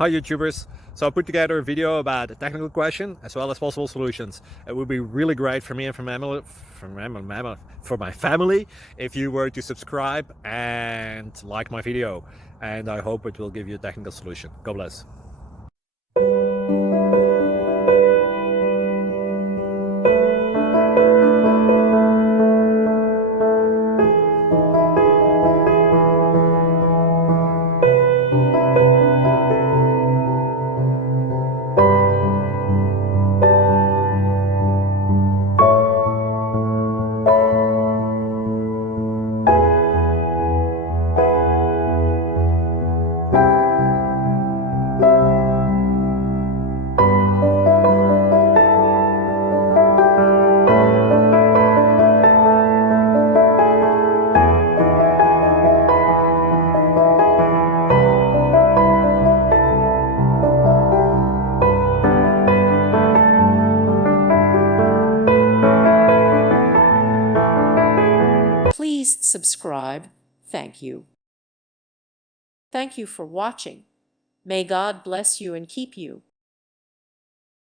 Hi YouTubers! So I put together a video about a technical question as well as possible solutions. It would be really great for me and for my family if you were to subscribe and like my video, and I hope it will give you a technical solution. God bless. Please subscribe. Thank you. Thank you for watching. May God bless you and keep you.